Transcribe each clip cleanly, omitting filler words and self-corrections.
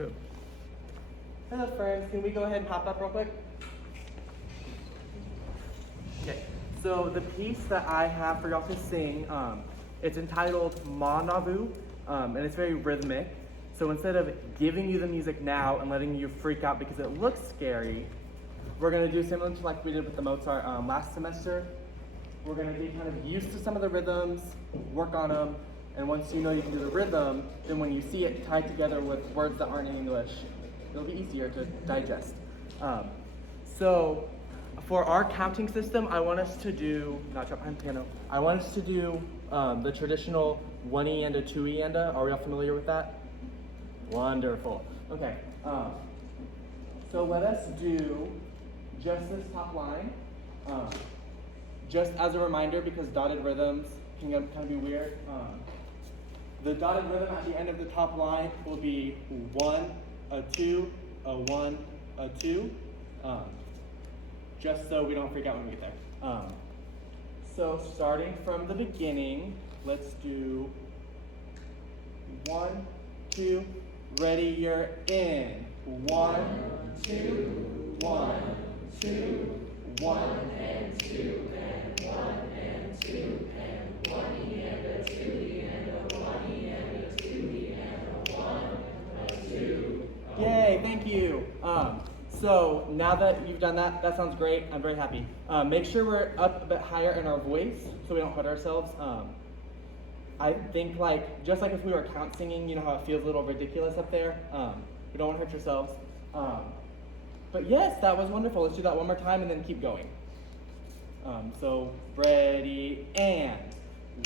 True. Hello friends, can we go ahead and pop up real quick? Okay, so the piece that I have for y'all to sing, it's entitled Ma Navu, and it's very rhythmic. So instead of giving you the music now and letting you freak out because it looks scary, we're gonna do similar to like we did with the Mozart last semester. We're gonna be kind of used to some of the rhythms, work on them, and once you know you can do the rhythm, then when you see it tied together with words that aren't in English, it'll be easier to digest. So for our counting system, I want us to do, not drop behind the piano, I want us to do the traditional 1E and a 2E and a. Are we all familiar with that? Wonderful. Okay, so let us do just this top line. Just as a reminder, because dotted rhythms can kind of be weird, the dotted rhythm at the end of the top line will be 1, a 2, a 1, a 2, just so we don't freak out when we get there. So starting from the beginning, let's do 1, 2, ready, you're in. 1, 2, 1, 2, 1 and 2 and 1 and 2 and 1E and a 2E and a 1E and a 2E and a 1, a 2. Yay, thank you. So now that you've done that, that sounds great. I'm very happy. Make sure we're up a bit higher in our voice so we don't hurt ourselves. I think just like if we were count singing, you know how it feels a little ridiculous up there? We don't want to hurt yourselves. But yes, that was wonderful. Let's do that one more time and then keep going. So ready and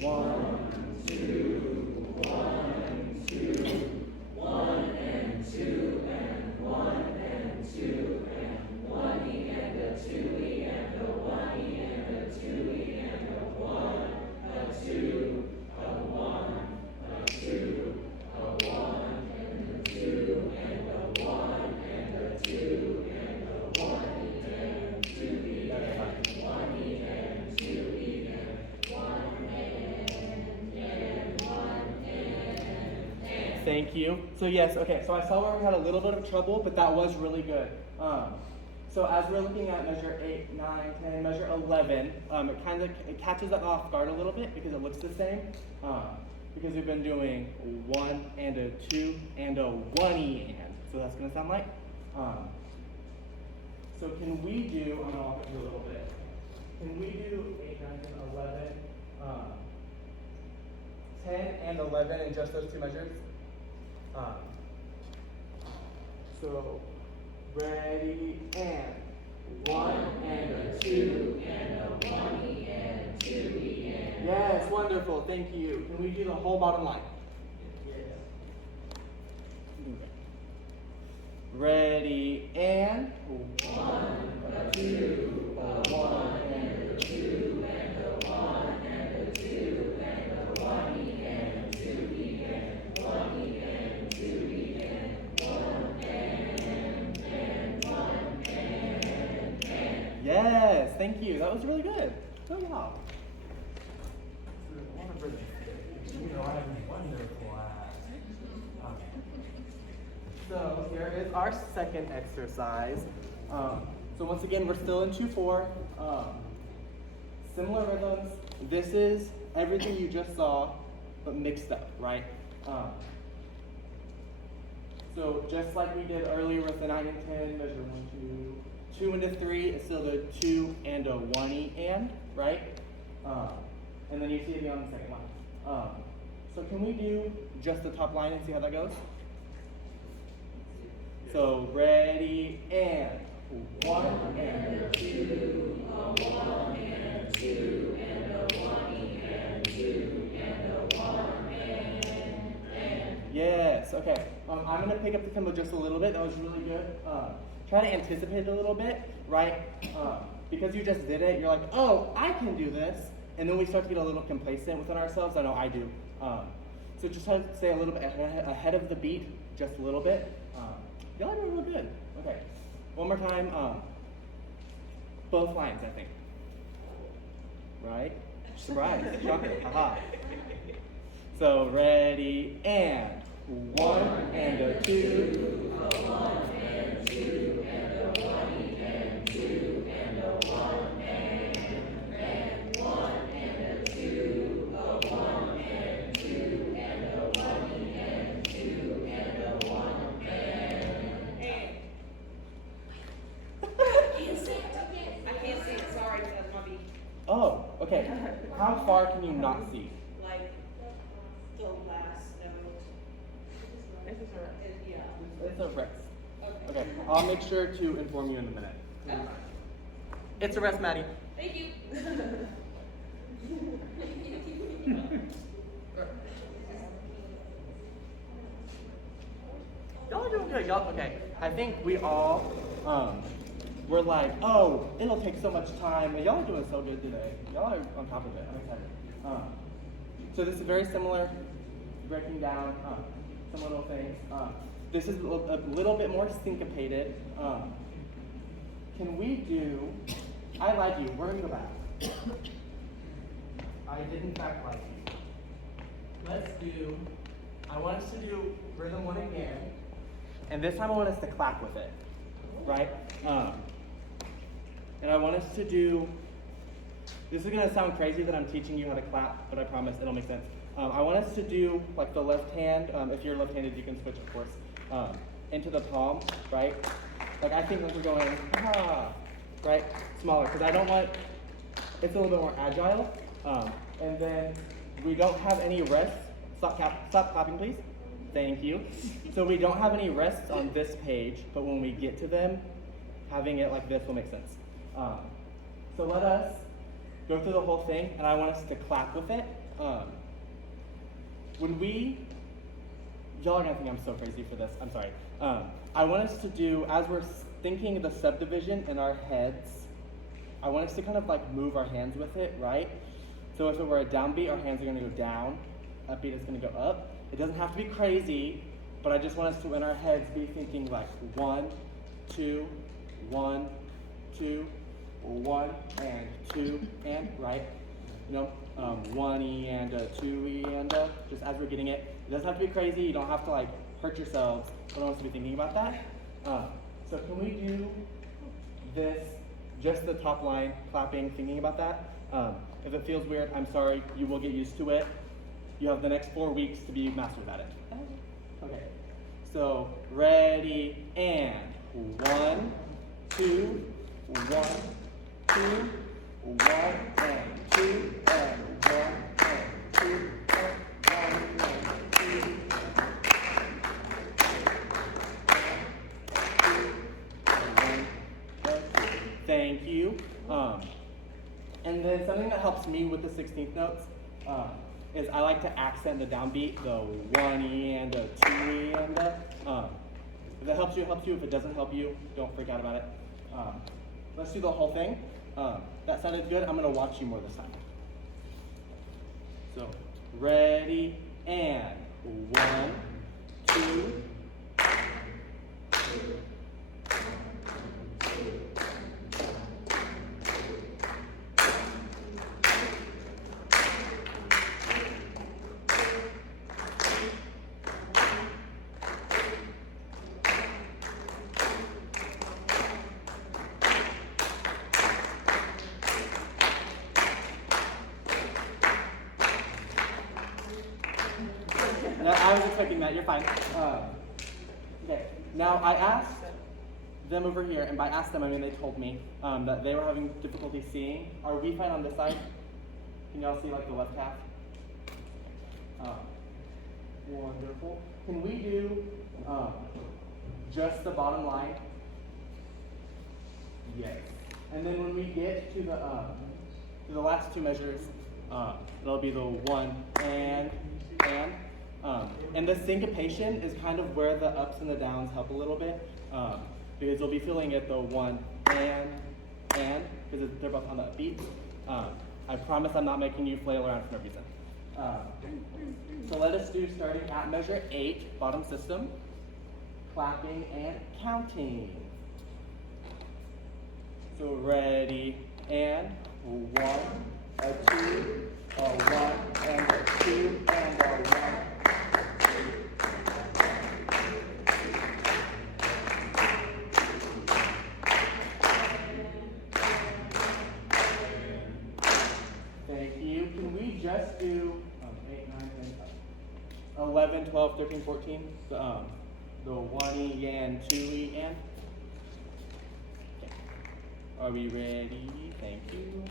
1, 2, 1, 2, 1 and 2 and 1 and 2 and 1E and a 2E and a 1E and a 2E and a 1, a 2, a 1, a 2, a 1 and a 2 and a 1 and a 2 and a 1E and 2E and 1E and 2E and 1 and 1 and. Thank you. So yes, okay, so I saw where we had a little bit of trouble, but that was really good. So as we're looking at measure 8, 9, 10, measure 11, it catches us off guard a little bit because it looks the same. Because we've been doing 1 and a 2 and a 1E and. So that's gonna sound like. So can we do, I'm gonna walk up here a little bit. Can we do 8, 9, 10, 11, 10 and 11 in just those two measures? So ready and 1 and a 2 and a 1E and 2E and. Yes, wonderful, thank you. Can we do the whole bottom line? Yes. Ready and 1, a 2, a 1 and a 2 and a 1 and a 2 and a 1E and 2E and 1E and 2E and 1 and 1 and. Yes, thank you. That was really good. Good job. So here is our second exercise. So once again, we're still in 2-4. Similar rhythms. This is everything you just saw, but mixed up, right? So just like we did earlier with the 9 and 10, measure 1, 2, 2 and a 3, it's still the 2 and a 1E and, right? And then you see it beyond the second line. So can we do just the top line and see how that goes? So ready and 1 and a 2, a 1 and a 2 and a 1E and 2 and a 1 and. Yes, okay. I'm gonna pick up the tempo just a little bit. That was really good. Try to anticipate it a little bit, right? Because you just did it, you're like, oh, I can do this. And then we start to get a little complacent within ourselves. I know I do. So just try to stay a little bit ahead of the beat, just a little bit. Y'all are doing real good. Okay, one more time. Both lines, I think. Right? Surprise, shocker, haha. So ready and 1 and a 2. Oh, okay. How far can you not see? Like the last note. This is a Yeah. It's a rest. Okay. Okay, I'll make sure to inform you in a minute. Okay. It's a rest, Maddie. Thank you. Y'all are doing good. Y'all, okay. I think we all, we're like, oh, it'll take so much time. And y'all are doing so good today. Y'all are on top of it. I'm excited. So this is very similar, breaking down some little things. This is a little bit more syncopated. Can we do, I lied to you, we're gonna go back. I did in fact lie to you. Let's do, I want us to do rhythm 1 again. And this time I want us to clap with it, right? And I want us to do, this is gonna sound crazy that I'm teaching you how to clap, but I promise it'll make sense. I want us to do like the left hand, if you're left-handed you can switch of course, into the palm, right? Like I think like we're going, ah, right? Smaller, because I don't want, it's a little bit more agile. And then we don't have any rests. Stop clapping please. Thank you. So we don't have any rests on this page, but when we get to them, having it like this will make sense. So let us go through the whole thing, and I want us to clap with it. When we, y'all are gonna think I'm so crazy for this, I'm sorry. I want us to do, as we're thinking the subdivision in our heads, I want us to kind of like move our hands with it, right? So if it were a downbeat, our hands are gonna go down, upbeat is gonna go up. It doesn't have to be crazy, but I just want us to, in our heads, be thinking like 1, 2, 1, 2, 1, and 2, and, right? You know, 1E and a 2E and a, just as we're getting it. It doesn't have to be crazy, you don't have to like hurt yourselves. I don't want us to be thinking about that. So can we do this, just the top line, clapping, thinking about that? If it feels weird, I'm sorry, you will get used to it. You have the next 4 weeks to be masters at it. Okay, so ready, and 1, 2, 1, 2, 1, and 2, and 1, and 2, and 1, and 2. Thank you. And then something that helps me with the 16th notes is I like to accent the downbeat, the 1E and a 2E and a. If that helps you, it helps you. If it doesn't help you, don't freak out about it. Let's do the whole thing. That sounded good. I'm gonna watch you more this time. So, ready, and 1, 2. No, I was expecting that. You're fine. Okay. Now I asked them over here, and by asked them I mean they told me that they were having difficulty seeing. Are we fine on this side? Can y'all see like the left half? Wonderful. Can we do just the bottom line? Yes. And then when we get to the last 2 measures, it'll be the 1 and. And the syncopation is kind of where the ups and the downs help a little bit, because you'll be feeling it the 1 and, because they're both on the beat. I promise I'm not making you flail around for no reason. So let us do starting at measure 8, bottom system, clapping and counting. So ready, and 1, a 2, a 1, and a 2, and a 1. 11, 12, 13, 14. The 1E and 2E and. Okay. Are we ready? Thank you.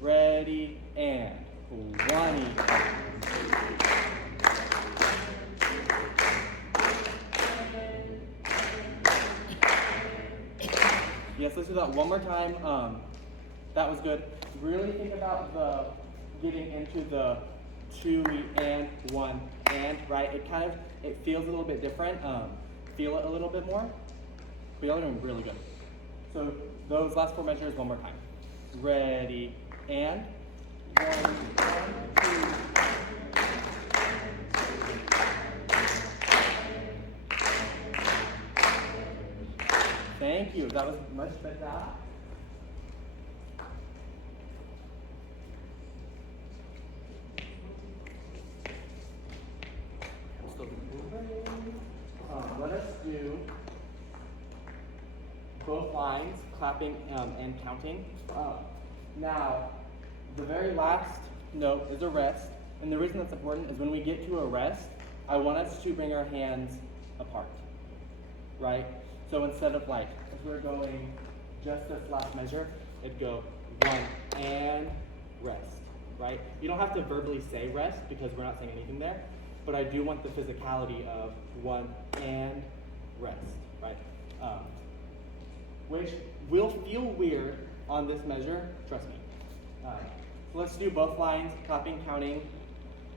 Ready and 1E. Yes, let's do that one more time. That was good. Really think about the getting into the 2E and 1 and, right? It feels a little bit different. Feel it a little bit more. But y'all are doing really good. So those last 4 measures one more time. Ready and 1, 2. Thank you. That was much better. Still moving. Let us do both lines, clapping and counting. Now, the very last note is a rest, and the reason that's important is when we get to a rest, I want us to bring our hands apart, right? So instead of like, if we're going just this last measure, it'd go 1 and rest, right? You don't have to verbally say rest because we're not saying anything there, but I do want the physicality of 1 and rest, right? Which will feel weird on this measure, trust me. So let's do both lines, clapping, counting.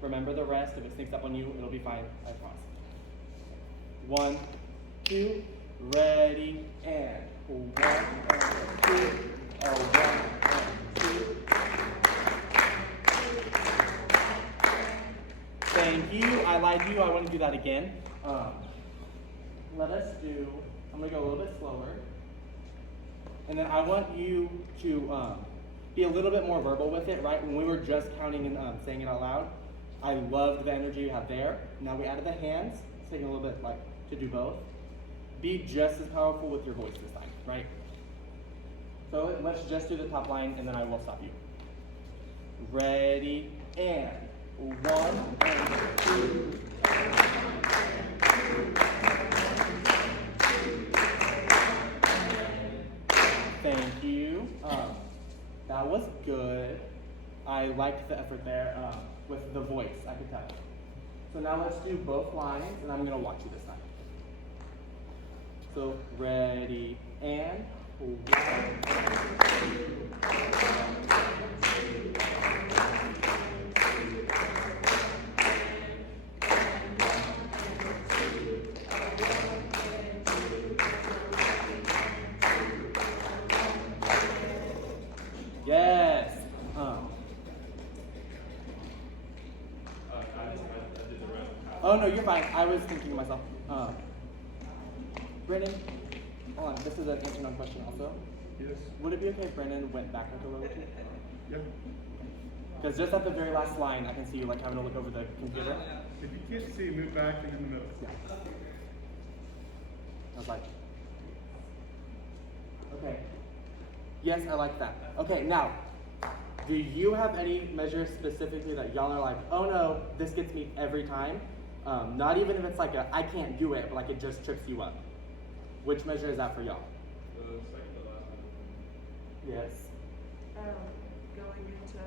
Remember the rest. If it sneaks up on you, it'll be fine, I promise. 1, 2, ready, and 1 and 2, 1 and 2. Thank you. I lied to you. I want to do that again. Let us do. I'm gonna go a little bit slower, and then I want you to be a little bit more verbal with it. Right when we were just counting and saying it out loud, I loved the energy you had there. Now we added the hands, it's taking a little bit like to do both. Be just as powerful with your voice this time, right? So let's just do the top line and then I will stop you. Ready, and 1 and 2. Thank you. That was good. I liked the effort there with the voice, I could tell. So now let's do both lines and I'm gonna watch you this time. So ready, and 1, 2. Yes. Oh no, you're fine. I was thinking to myself. Brennan, hold on. This is an answer non question also. Yes. Would it be okay if Brennan went back like a little bit? Yeah. Because just at the very last line, I can see you like having to look over the computer. If you can't see, move back and in the middle. Yeah. I was like, okay. Yes, I like that. Okay, now, do you have any measures specifically that y'all are like, oh no, this gets me every time? Not even if it's like a, I can't do it, but like it just trips you up. Which measure is that for y'all? The second to last one. Yes. Going into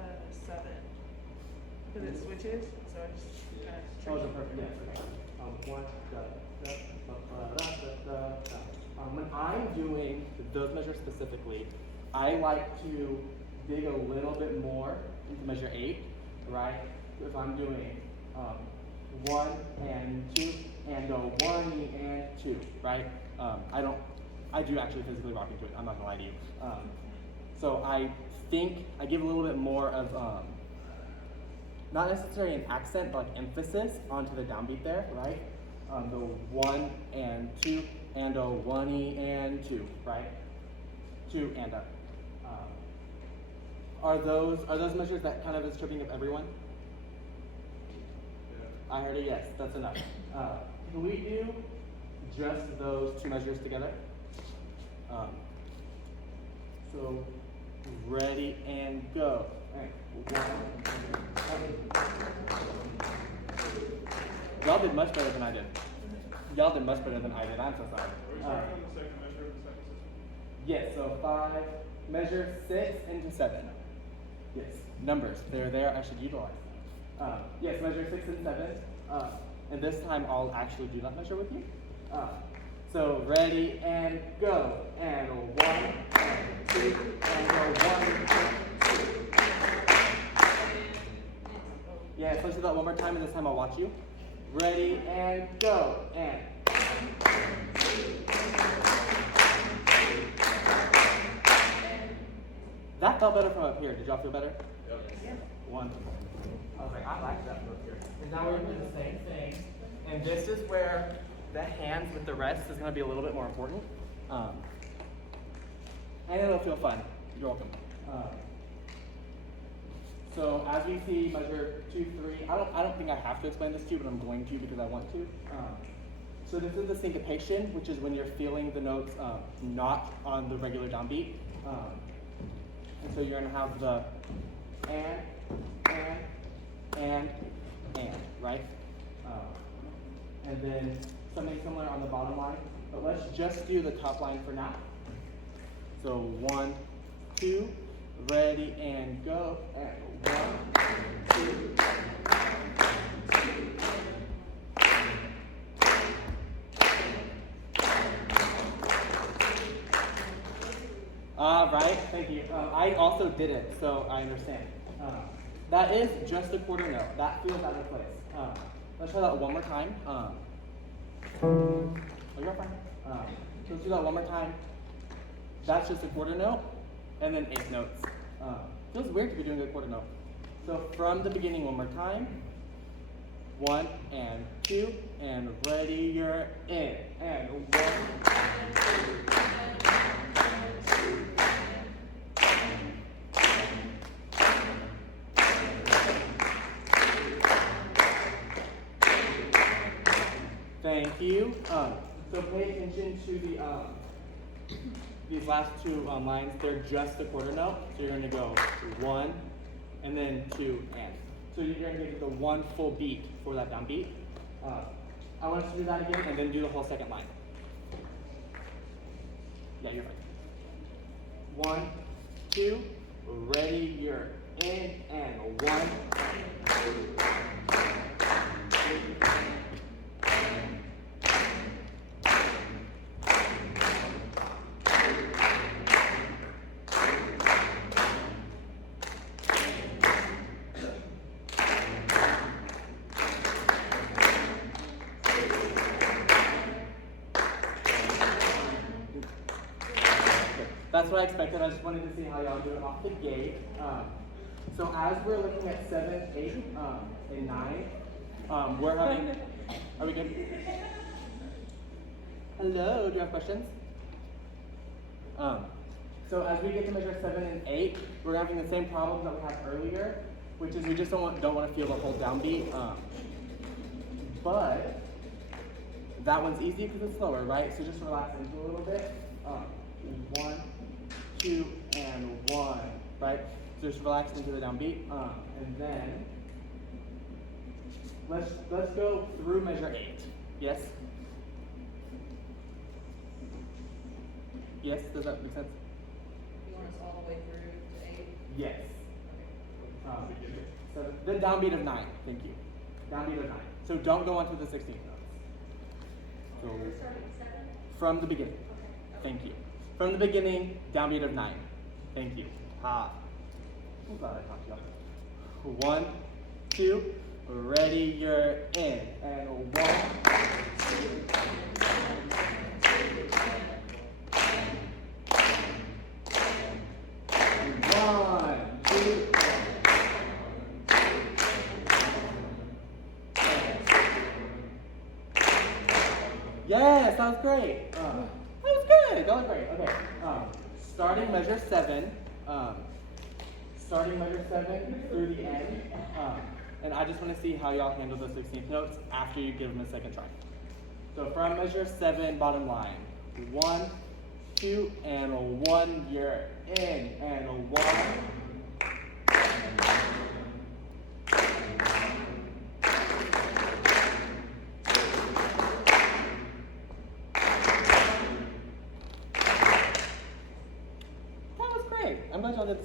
7. Because it switches, so I just kind of. Oh, the perfect, yes, okay. When I'm doing those measures specifically, I like to dig a little bit more into measure 8, right? If I'm doing 1 and 2 and a 1 and 2, right? I do actually physically rock into it, I'm not gonna lie to you. So I think I give a little bit more of, not necessarily an accent, but like emphasis onto the downbeat there, right? The 1 and 2 and a 1 and 2, right? 2 and up. Are those measures that kind of is tripping up everyone? Yeah. I heard a yes, that's enough. Can we do just those 2 measures together? So, ready and go. All right. 1, Y'all did much better than I did. Y'all did much better than I did. I'm so sorry. Are we starting on the second measure of the second system? Yes, so 5, measure 6 into 7. Yes, numbers, they're there, I should utilize them. Yes, measure 6 and 7. And this time I'll actually do that measure with you. So ready and go. And 1 and 2 and go 1 2. Yes, let's do that one more time and this time I'll watch you. Ready and go. And that felt better from up here. Did y'all feel better? Yep. One. I was like, I like that from up here. And now we're doing the same thing. And this is where the hands with the rest is going to be a little bit more important. And it'll feel fun. You're welcome. So as we see, measure 2, 3. I don't think I have to explain this to you, but I'm going to because I want to. So this is the syncopation, which is when you're feeling the notes not on the regular downbeat. And so you're going to have the and, right? And then something similar on the bottom line. But let's just do the top line for now. So 1, 2, ready and go. And 1, 2. Right, thank you. I also did it, so I understand. That is just a quarter note. That feels out of place. Let's try that one more time. Oh, you're fine. Let's do that one more time. That's just a quarter note, and then 8 notes. Feels weird to be doing a quarter note. So from the beginning one more time. 1 and 2 and ready, you're in. And 1. Thank you. So pay attention to the these last 2 lines. They're just the quarter note. So you're going to go 1 and then 2 and. So you're going to get the 1 full beat for that downbeat. I want us to do that again and then do the whole second line. Yeah, you're right. 1, 2, ready, you're in, and 1. That's what I expected. I just wanted to see how y'all do it off the gate. So as we're looking at 7, 8, and 9, we're having. Are we good? Hello. Do you have questions? So as we get to measure 7 and 8, we're having the same problems that we had earlier, which is we just don't want to feel the whole downbeat. But that one's easy because it's slower, right? So just relax into a little bit. 1, 2, and 1, right? So just relax into the downbeat, and then let's go through measure 8. Yes. Yes. Does that make sense? You want us all the way through to 8? Yes. So the downbeat of 9. Thank you. Downbeat of 9. So don't go on to the 16th notes. So We're starting at 7? from the beginning. Okay. Thank you. From the beginning, downbeat of 9. Thank you. I'm glad I talked to y'all. 1, 2, ready, you're in. And 1, 2. Yes, that was great. That was good. That was great. Okay. Starting measure 7. Starting measure 7 through the end. And I just want to see how y'all handle the 16th notes after you give them a second try. So from measure 7, bottom line. 1, 2, and 1. You're in. And 1.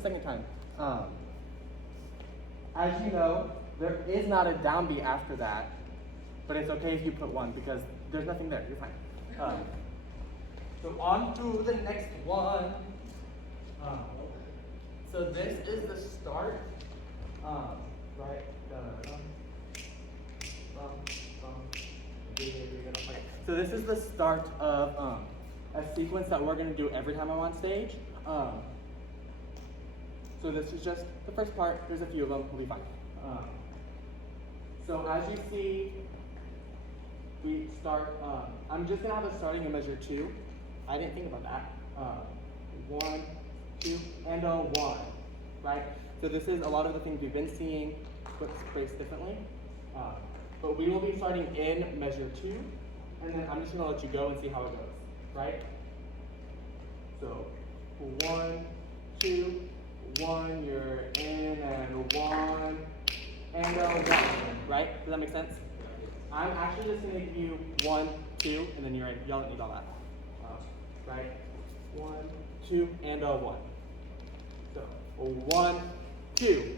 the second time. As you know, there is not a downbeat after that, but it's okay if you put one because there's nothing there. You're fine. So on to the next one. So this is the start. Right. Okay. So this is the start of a sequence that we're gonna do every time I'm on stage. So this is just the first part. There's a few of them. We'll be fine. So as you see, we start. I'm just gonna have us starting in measure 2. I didn't think about that. 1, 2, and a 1. Right. So this is a lot of the things we've been seeing, but placed differently. But we will be starting in measure 2, and then I'm just gonna let you go and see how it goes. Right. So 1, 2, 1. You're in, and 1, and a 1. Right. Does that make sense? I'm actually just gonna give you 1, 2, and then you're in. Y'all don't need all that. Right. 1, 2, and a 1. So 1, 2.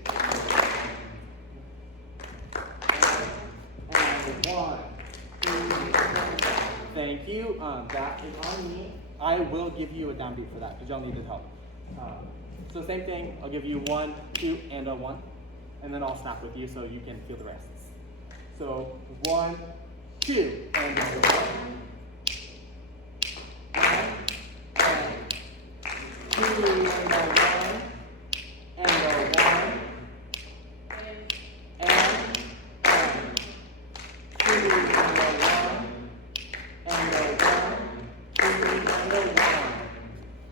And 1, 2. Thank you. That is on me. I will give you a downbeat for that because y'all needed help. So same thing. I'll give you 1, 2, and a 1, and then I'll snap with you so you can feel the rest. So 1, 2, and a 1. 2, and a 1, and a 1, and 2, and a 1, and a 1, 2, and a 1.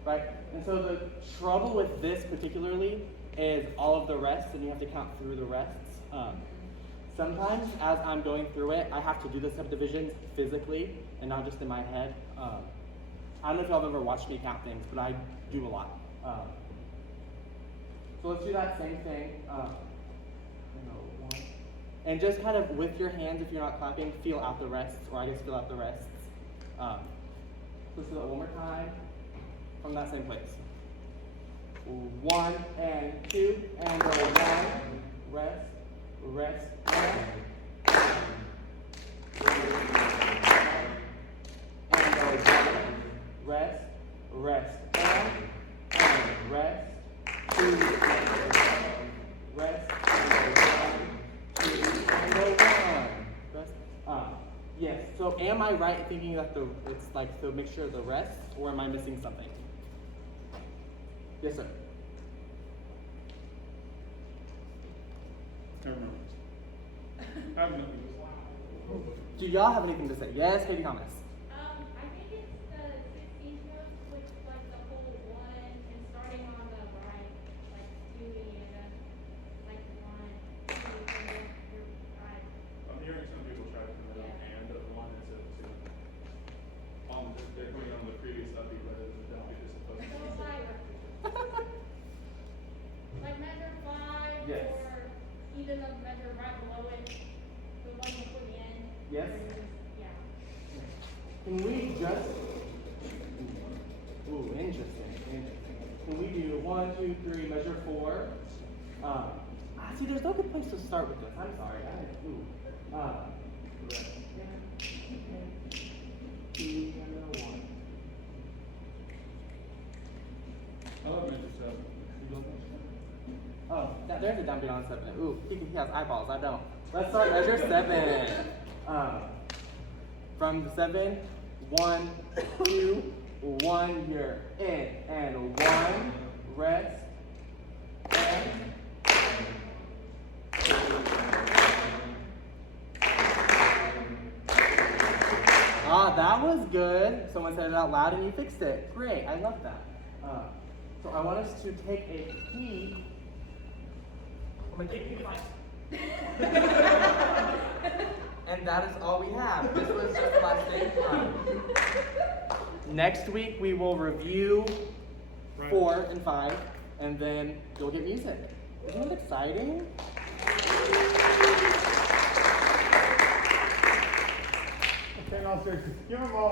Right? And so the trouble with this particularly is all of the rests, and you have to count through the rests. Sometimes as I'm going through it, I have to do the subdivisions physically and not just in my head. I don't know if y'all have ever watched me count things, but I do a lot. So let's do that same thing. And just kind of with your hands, if you're not clapping, feel out the rests, or I just feel out the rests. Let's do that one more time from that same place. 1 and 2 and a 1. Rest, rest, and a 1. Rest, rest, and rest. 2, rest, and a 1, 2, and a 1. Rest. Yes. So am I right thinking that it's like the mixture of the rest, or am I missing something? Yes, sir. Never mind. I have nothing to say. Do y'all have anything to say? Yes, Katie Thomas. I think it's the 16th notes with like the whole 1 and starting on the right, like doing it, like 1, 2, and then you're right. I'm hearing some people try to put it on and the 1 instead of 2. They're putting on the previous upbeat rather than the downbeat is supposed So to. it's like measure 5 Yes. or even the measure right below it, the one you put in. Yes. Yeah. Can we just? Ooh, interesting. Can we do 1, 2, 3, measure 4? See, there's no good place to start with this. I'm sorry. Two, and a 1. I love measure 7. Oh, there's a downbeat on 7. Ooh, he has eyeballs. I don't. Let's start measure 7. From the 7, 1, 2, 1. You're in, and 1. Rest. And that was good. Someone said it out loud and you fixed it. Great, I love that. So I want us to take a peek. I'm gonna take you And that is all we have. This was just the last thing. Next week we will review 4 and 5, and then go get music. Isn't it exciting? Okay, now seriously, give them all.